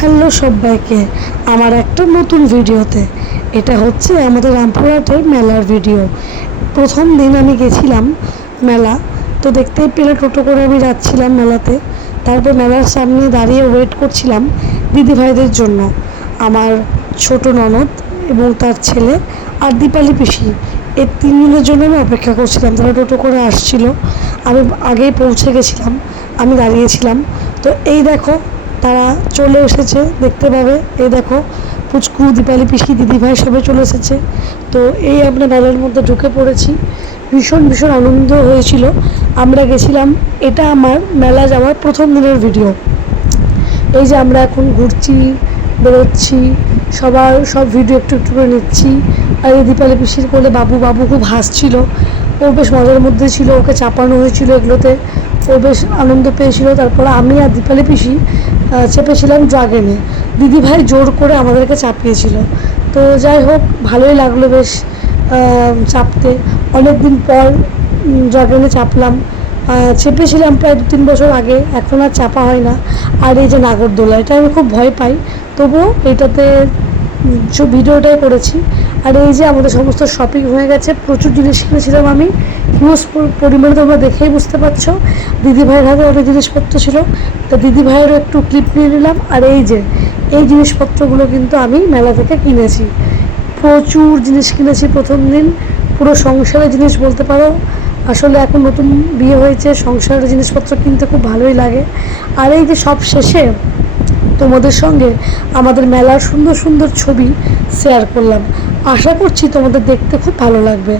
Hello সবাইকে আমার একটা নতুন ভিডিওতে। এটা হচ্ছে আমাদের রামপুরহাটের মেলার ভিডিও। প্রথম দিন আমি গেছিলাম মেলা, তো দেখতেই পেলে টোটো করে আমি যাচ্ছিলাম মেলাতে। তারপর মেলার সামনে দাঁড়িয়ে ওয়েট করছিলাম দিদিভাইদের জন্য। আমার ছোট ননদ এবং তার ছেলে আর দীপালি পিসি, এই তিনজনের জন্য আমি অপেক্ষা করছিলাম। তারা টোটো করে আসছিল, আমি আগেই পৌঁছে গেছিলাম, আমি দাঁড়িয়েছিলাম। তো এই দেখো তারা চলে এসেছে, দেখতে পাবে। এই দেখো পুচকু, দীপালি পিসি, দিদিভাই সবাই চলে এসেছে। তো এই আমরা মেলার মধ্যে ঢুকে পড়েছি। ভীষণ ভীষণ আনন্দ হয়েছিল। আমরা গেছিলাম, এটা আমার মেলা যাওয়ার প্রথম দিনের ভিডিও। এই যে আমরা এখন ঘুরছি, বেরোচ্ছি, সব ভিডিও একটু একটু করে নিচ্ছি। আর এই দীপালি পিসির কোলে বাবু খুব হাসছিল, ও বেশ মজার মধ্যে ছিল। ওকে চাপানো হয়েছিল এগুলোতে, ও বেশ আনন্দ পেয়েছিল। তারপর আমি আর দীপালি পিসি চেপেছিলাম ড্রাগনে, দিদিভাই জোর করে আমাদেরকে চাপিয়েছিল। তো যাই হোক, ভালোই লাগলো বেশ চাপতে। অনেক দিন পর ড্রাগনে চাপলাম, চেপেছিলাম প্রায় 2-3 বছর আগে, এখন আর চাপা হয় না। আর এই যে নাগরদোলা, এটা আমি খুব ভয় পাই, তবুও এটাতে ভিডিওটাই করেছি। আর এই যে আমাদের সমস্ত শপিং হয়ে গেছে, প্রচুর জিনিস কিনেছিলাম আমি, হিউজ পরিমাণে, তোমরা দেখেই বুঝতে পারছো। দিদিভাইয়ের হাতে অনেক জিনিসপত্র ছিল, তো দিদিভাইয়েরও একটু ক্লিপ নিয়ে নিলাম। আর এই যে এই জিনিসপত্রগুলো কিন্তু আমি মেলা থেকে কিনেছি, প্রচুর জিনিস কিনেছি প্রথম দিন। পুরো সংসারের জিনিস বলতে পারো। আসলে এখন নতুন বিয়ে হয়েছে, সংসারের জিনিসপত্র কিনতে খুব ভালোই লাগে। আর এই যে সব শেষে তোমাদের সঙ্গে আমাদের মেলার সুন্দর সুন্দর ছবি শেয়ার করলাম। আশা করছি তোমাদের দেখতে খুব ভালো লাগবে।